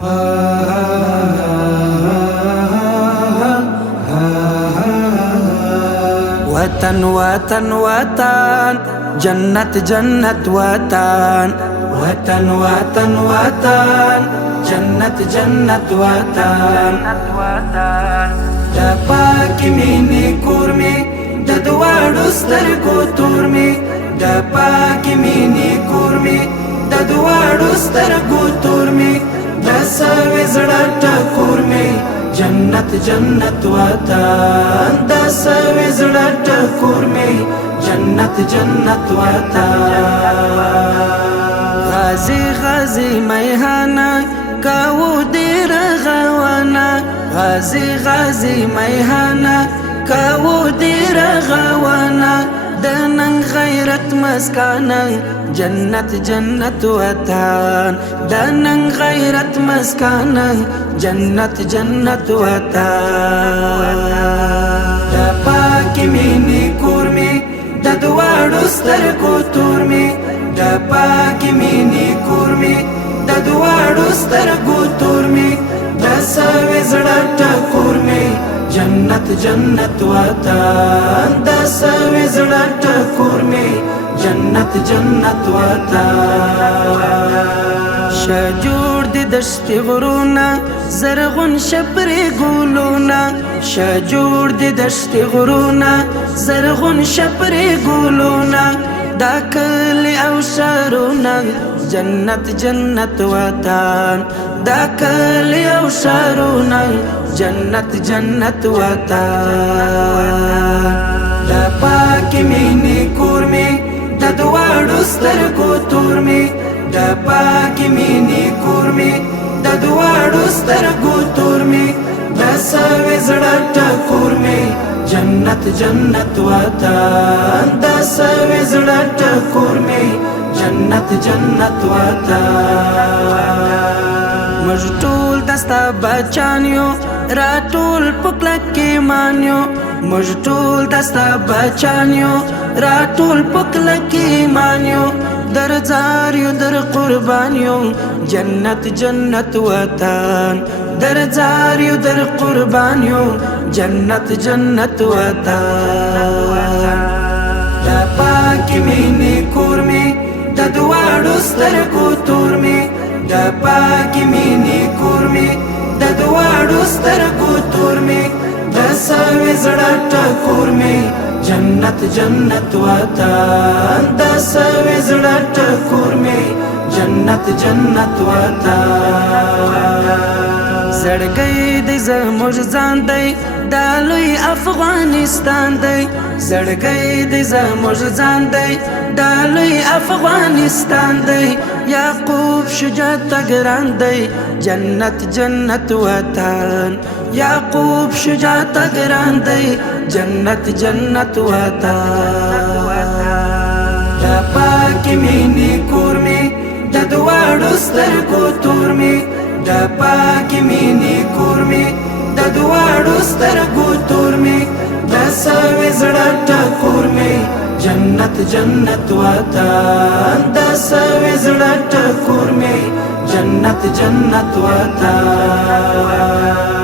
وطن وطن وطن جنت جنت وطن وطن وطن وطن جنت جنت وطن د پاکی مینې کور مې د دواړو سترګو تور مې د پاکی مینې کور مې د دواړو سترګو تور مې د سوي زړه ټکور مې جنت جنت وطن د سوي زړه ټکور مې جنت جنت وطن غازی غازی میهانا کاو دیر غوانا غازی غازی میهانا کاو دیر غوانا دنن غیرت مسکانا جنت جنت وطن دنن غیرت مسکانا جنت جنت وطن د پاکی مینې کور مې د دواړو سترګو تور مې د پاکی مینې کور مې د دواړو سترګو تور مې د سوي زړه ټکور مې جنت جنت وطن د سوي زړه ټکور مې جنت جنت وطن شجور د دشتي غرونا زرغون شپري ګلونا شجور د دشتي غرونا زرغون شپري ګلونا دا کلی او شارونا جنت جنت وطن دا کلی او شارونا جنت جنت وطن د پاکی مینې کور مې د دواړو سترګو تور مې د پاکی مینې کور مې د دواړو سترګو تور مې د سوي زړه ټکور مې جنت جنت وطن د سوي زړه ټکور مې جنت جنت وطن موږ ټول دستا بچان یو را ټول پکلک کې مانیو موږ ټول دستا بچان یو را ټول پکلک کې مانیو در زار یو در قربان یو جنت جنت وطن در زار یو در قربان یو جنت جنت وطن د پاکی مینې کور مې د دواړو سترګو تور مې د پاکی مینې کور مې د دواړو سترګو تور مې د سوي زړه ټکور مې جنت جنت وطن د سوي زړه ټکور مې جنت جنت وطن زړګی د زموږ ځان دی دا لوی افغانستان دی زړګی د زموږ ځان دی دا لوی افغانستان دی یعقوب شجاعت ګران دی جنت جنت وطن یعقوب شجاعت ګران دی جنت جنت وطن د پاکی مینې کور مې د دواړو سترګو تور مې د پاکی مینې کور مې د دواړو سترګو تور مې د سوي زړه ټکور مې جنت جنت وطن د سوي زړه ټکور مې جنت جنت وطن